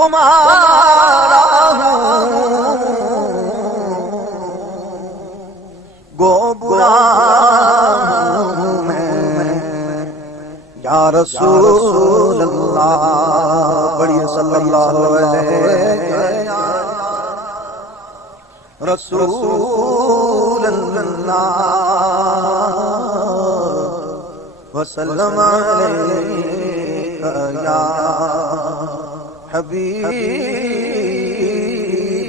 تمہارا ہوں گو برا ہوں میں یا رسول اللہ پڑھیے صلی اللہ علیہ رسول اللہ وسلم علیہ یا حبیب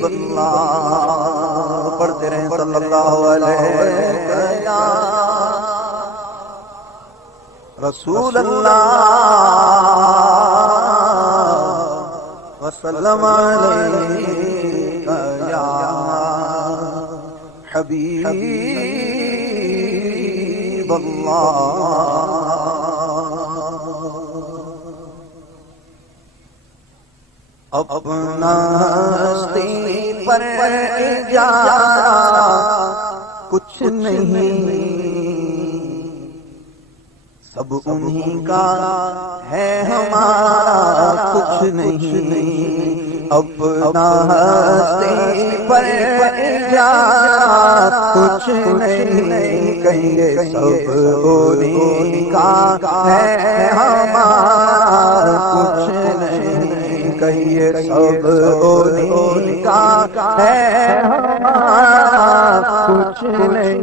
اللہ پڑھتے رہیں صلی اللہ علیہ یا رسول اللہ وسلم علیہ یا حبیب اللہ اپنا ہستی پر جا کچھ نہیں سب انہی کا ہے ہمارا کچھ نہیں اپنا ہستی پر جا کچھ نہیں کہیں سب انہی کا ہے ہمارا کچھ نہیں کہیے سب انہی کا ہے ہمارا کچھ نہیں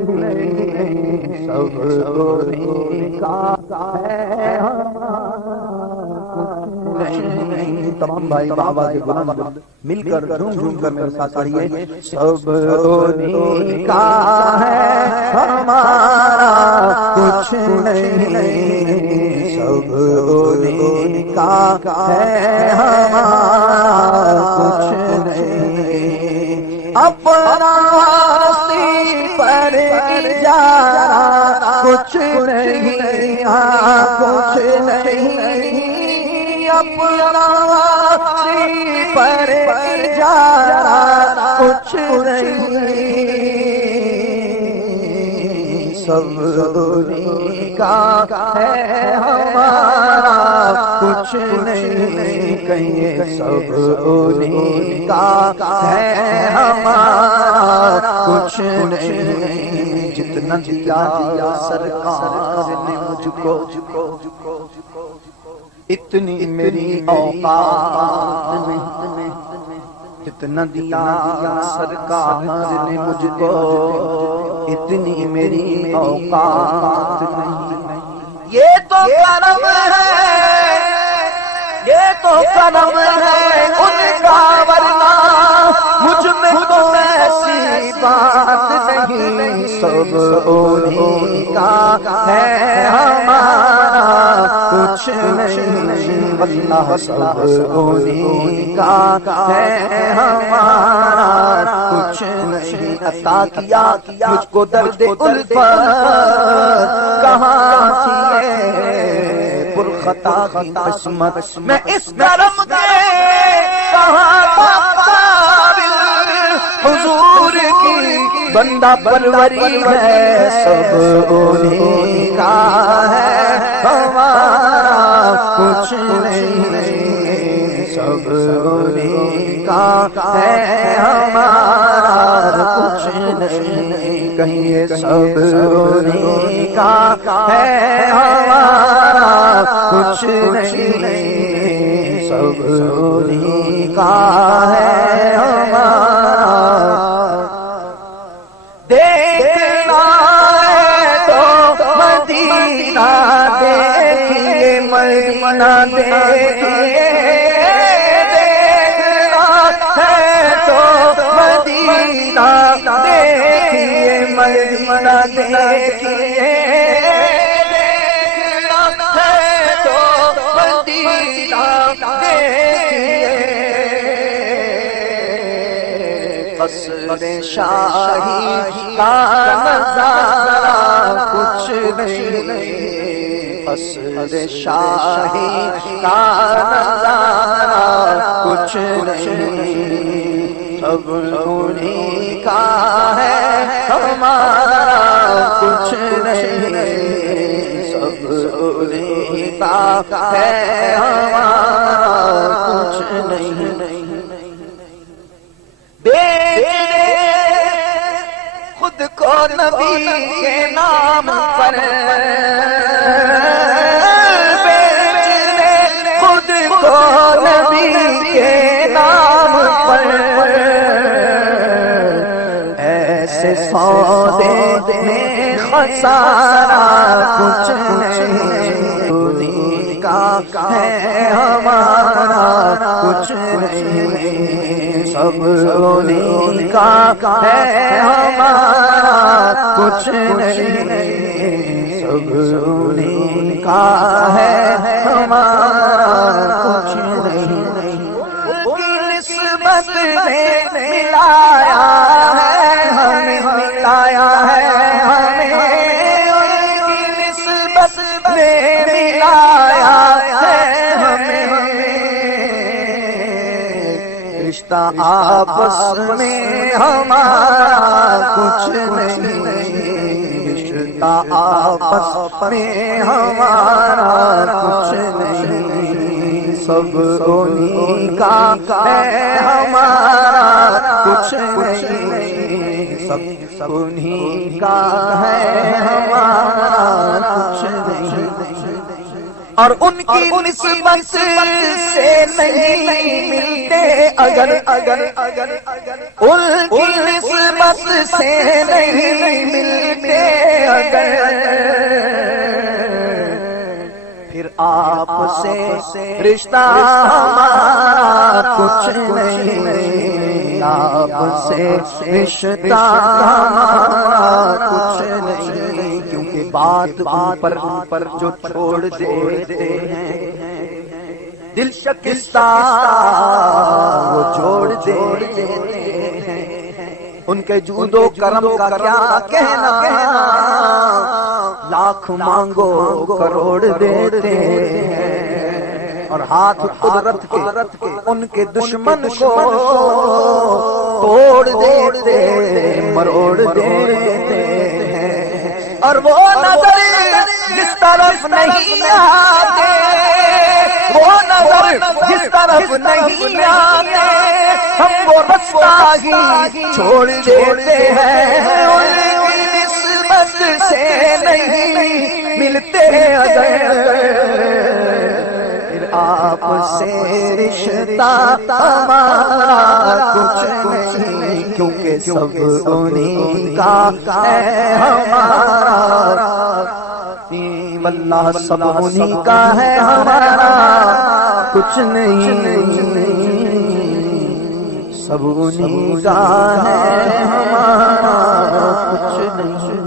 سب انہی کا ہے ہمارا تمام بھائی بابا کے بلند مل کر جھوم جھوم کر میرے ساتھ پڑھیے سب انہی کا ہے ہمارا کچھ نہیں سب انہی کا ہے ہمارا کچھ نہیں اپنا ہستی پر اجارہ کچھ نہیں کچھ نہیں اپنا ہستی پر اجارہ کچھ نہیں سب انہی کا ہے ہمارا کچھ نہیں کہیں سب انہی کا ہے ہمارا کچھ نہیں جتنا دیا سرکار نے مجھ کو اتنی میری اوقات نہیں اتنا دیا سرکار نے مجھ کو اتنی میری اوقات نہیں یہ تو کرم ہے یہ تو کرم ہے ان کا ورنہ مجھ میں تو ایسی بات نہیں سب انہی کا ہے ہمارا کچھ نہیں واللہ سب انہی کا ہے ہمارا کچھ نہیں عطا کیا مجھ کو درد الفت کہاں تھی پرخطا کی قسمت میں اس کرم کے کہاں قابل حضور کی بندہ پروری ہے سب انہی کا ہے ہمارا کچھ نہیں سب انہی کا ہے ہمارا کچھ نہیں کہیے سب انہی کا ہے ہمارا کچھ نہیں سب انہی کا ہے ہمارا دیکھنا ہے تو مدینہ دیکھیے مدینہ دیکھیے دیکھنا ہے تو مدینہ دیکھیے مدینہ دیکھیے قصر شاہی کا نظارہ کچھ نہیں قصر شاہی کا نظارہ کچھ نہیں سب انہی کا ہے ہمارا کچھ نہیں سب انہی کا ہے ہمارا کچھ نہیں کو نبی کے نام پر خود کو نبی کے نام پر ایسے سودے میں خسارہ کچھ نہیں، انہی کا ہے ہمارا کچھ نہیں، سب انہی کا ہے ہمارا کچھ نہیں، سب انہی کا ہے ہمارا کچھ نہیں، کی نسبت نے ملایا ہے ہمیں، ملایا ہے ہمیں، کی نسبت نے ملایا ہے ہمیں، رشتہ آپس میں ہمارا کچھ نہیں، رشتہ آپس میں ہمارا کچھ نہیں، سب انہی کا ہے ہمارا کچھ نہیں، سب انہی کا ہے ہمارا کچھ نہیں، اور ان کی نسبت سے نہیں ملتے اگر ان کی نسبت سے نہیں ملتے اگر، پھر آپ سے رشتہ ہمارا کچھ نہیں، آپ سے رشتہ ہمارا کچھ نہیں، کیونکہ بات پر جو چھوڑ دیتے ہیں دل شکستہ وہ جوڑ دیتے ہیں، ان کے جود و کرم کا کیا کہنا، لاکھ مانگو کروڑ دیتے ہیں، اور ہاتھ قدرت کے ان کے دشمن کو توڑ دیتے مروڑ دیتے ہیں، اور وہ نظر جس طرف نہیں آتے، وہ نظر جس طرف نہیں آتے، ہم وہ رستہ ہی چھوڑ دیتے ہیں، ان کی نسبت سے نہیں ملتے اگر، پھر آپ سے رشتہ ہمارا کچھ نہیں، کیونکہ سب انہی کا ہے ہمارا، واللہ سب انہی کا ہے ہمارا کچھ نہیں، سب انہی کا ہے ہمارا کچھ نہیں۔